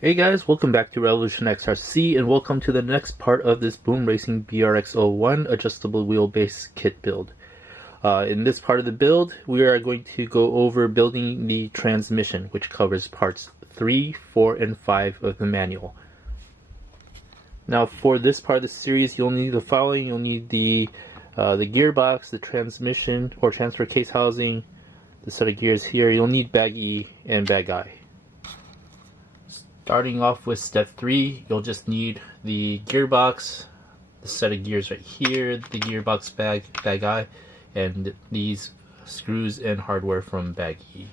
Hey guys, welcome back to Revolution XRC and welcome to the next part of this Boom Racing BRX01 adjustable wheelbase kit build. In this part of the build, we are going to go over building the transmission, which covers parts 3, 4, and 5 of the manual. Now for this part of the series, you'll need the following. You'll need the gearbox, the transmission or transfer case housing, the set of gears here. You'll need bag E and bag I. Starting off with step 3, you'll just need the gearbox, the set of gears right here, the gearbox bag I, and these screws and hardware from bag E.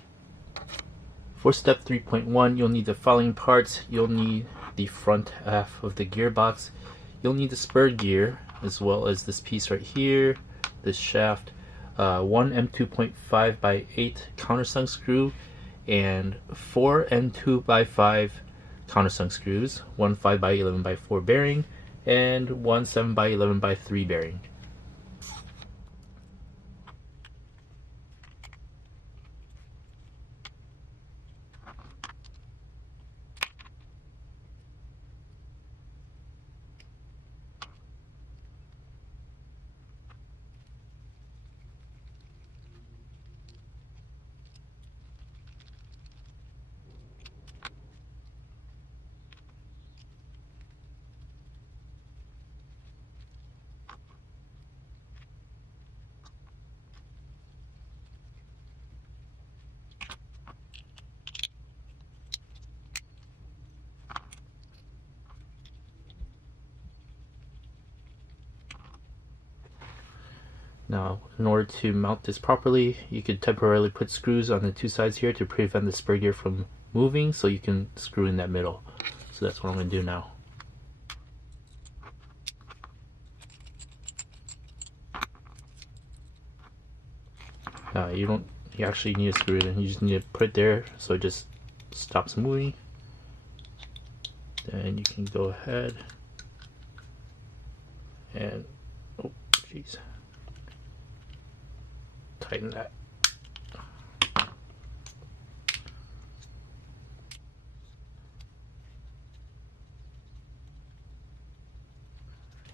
For step 3.1, you'll need the following parts. You'll need the front half of the gearbox. You'll need the spur gear, as well as this piece right here, this shaft, one M2.5 by 8 countersunk screw, and 4 M2 by 5 countersunk screws, one 5 by 11 by 4 bearing, and one 7 by 11 by 3 bearing. Now, in order to mount this properly, you could temporarily put screws on the two sides here to prevent the spur gear from moving, so you can screw in that middle. So that's what I'm going to do now. You actually need to screw it in. You just need to put it there so it just stops moving. Then you can go ahead and, oh jeez, tighten that.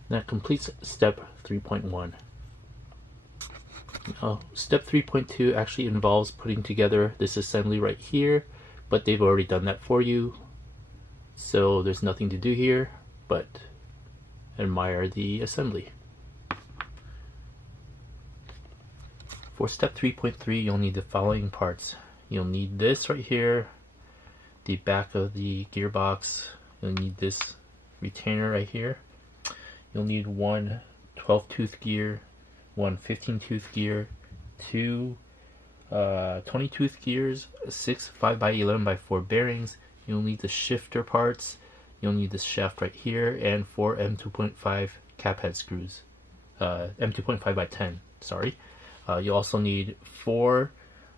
That completes step 3.1. Step 3.2 actually involves putting together this assembly right here, but they've already done that for you, so there's nothing to do here but admire the assembly. For step 3.3, you'll need the following parts. You'll need this right here, the back of the gearbox. You'll need this retainer right here. You'll need one 12-tooth gear, one 15-tooth gear, two 20-tooth gears, 6 5 by 11 by 4 bearings. You'll need the shifter parts. You'll need this shaft right here, and 4 M2.5 cap head screws. M2.5 by 10, sorry. You also need 4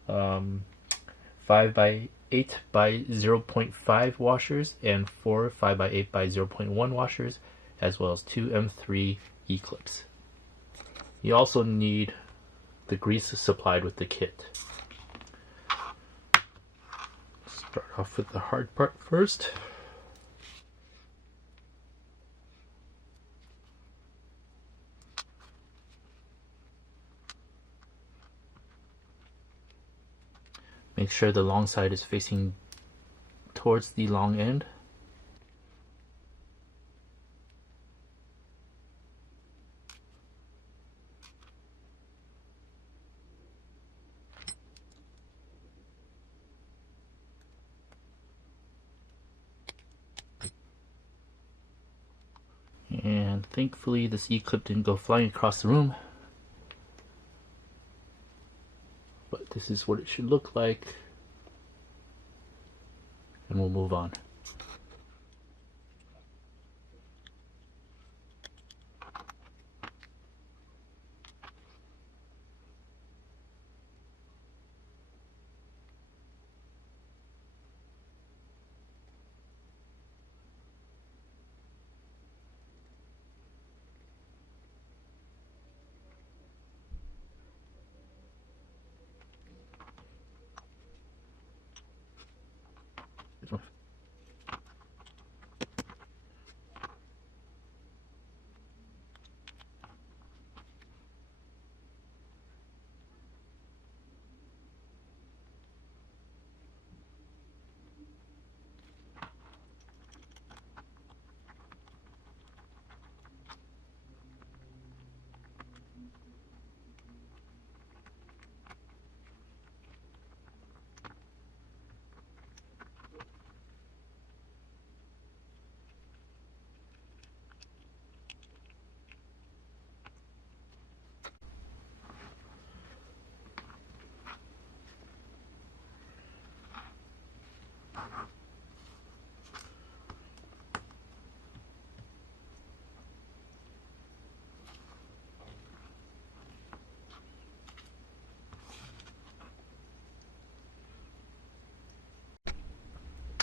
5 by 8 by 0.5 washers and 4 5 by 8 by 0.1 washers, as well as 2 M3 E-clips. You also need the grease supplied with the kit. Start off with the hard part first. Make sure the long side is facing towards the long end. And thankfully this E-clip didn't go flying across the room. But this is what it should look like. And we'll move on.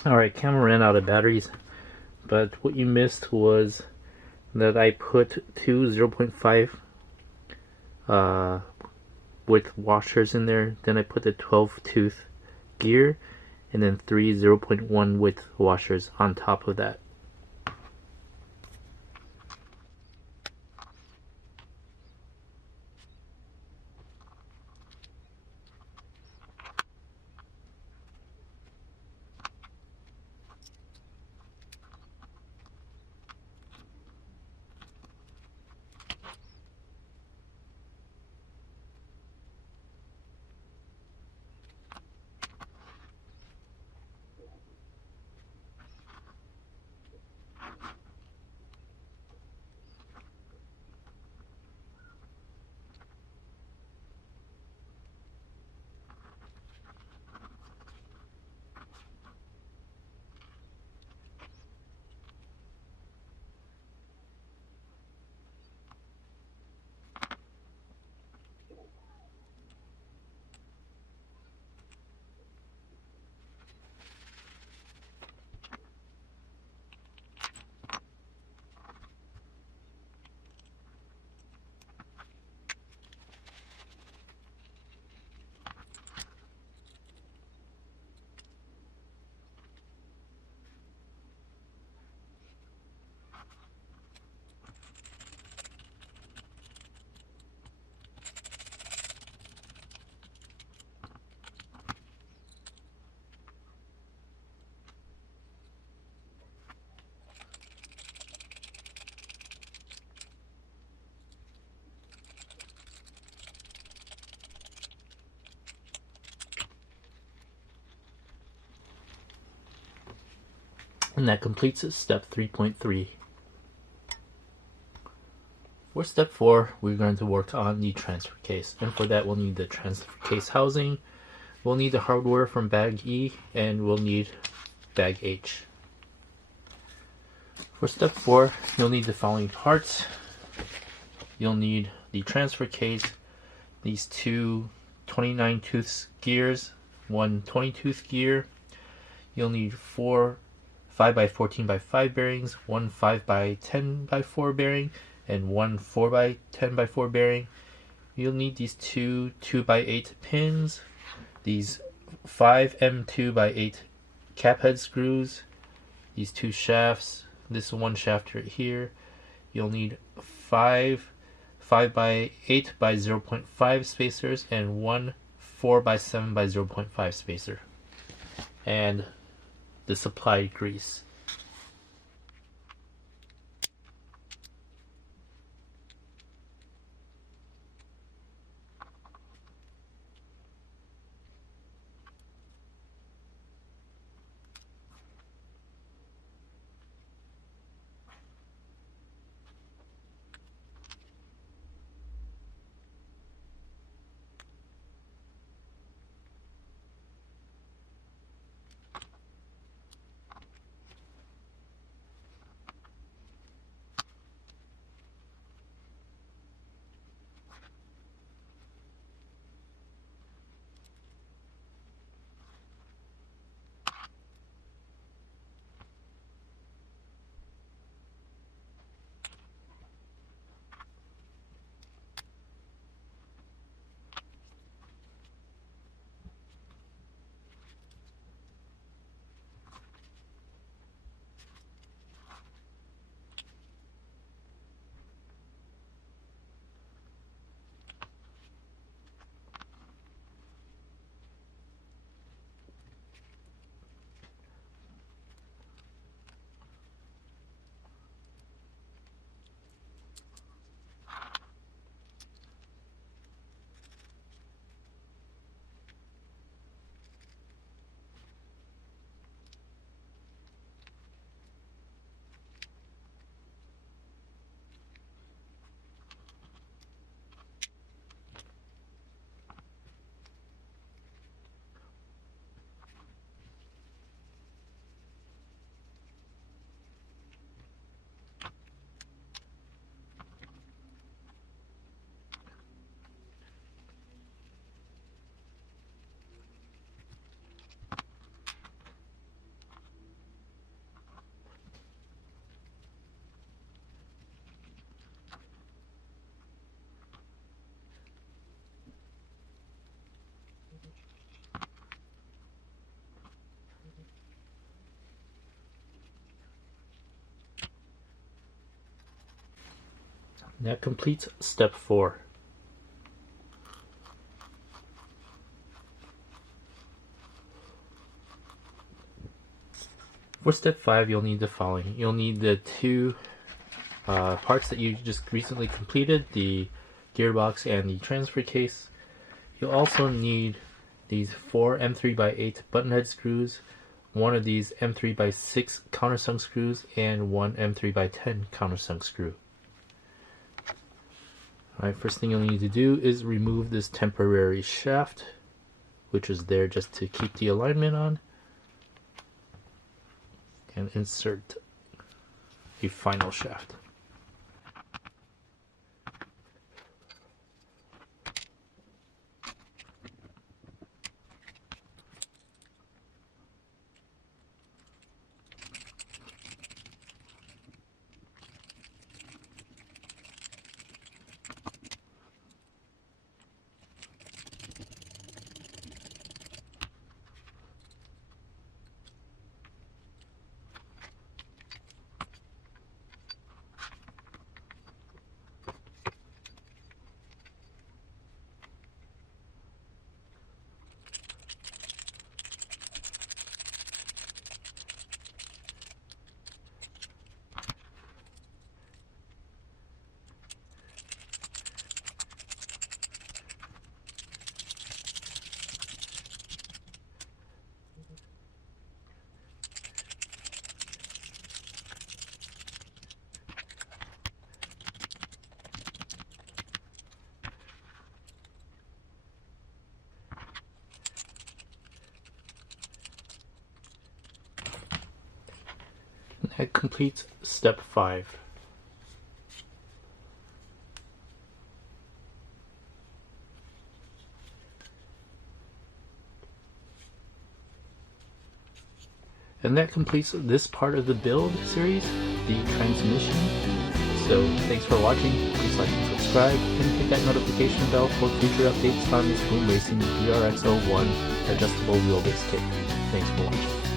Alright, camera ran out of batteries, but what you missed was that I put two 0.5 width washers in there. Then I put the 12 tooth gear, and then three 0.1 width washers on top of that. And that completes step 3.3. For step 4, we're going to work on the transfer case. And for that, we'll need the transfer case housing, we'll need the hardware from bag E, and we'll need bag H. For step 4, you'll need the following parts. You'll need the transfer case, these two 29 tooth gears, one 20 tooth gear. You'll need four 5x14x5 bearings, one 5x10x4 bearing, and one 4x10x4 bearing. You'll need these two 2x8 pins, these 5 M2x8 cap head screws, these two shafts, this one shaft right here. You'll need 5x8 by 0.5 spacers and one 4x7 by 0.5 spacer. And the supplied grease. That completes step 4. For step 5, you'll need the following. You'll need the 2 parts that you just recently completed, the gearbox and the transfer case. You'll also need these 4 M3x8 buttonhead screws, one of these M3x6 countersunk screws, and one M3x10 countersunk screw. Alright, first thing you'll need to do is remove this temporary shaft, which is there just to keep the alignment on, and insert a final shaft. That completes step 5. And that completes this part of the build series, the transmission. So thanks for watching. Please like and subscribe, and hit that notification bell for future updates on this Boom Racing BRX01 adjustable wheelbase kit. Thanks for watching.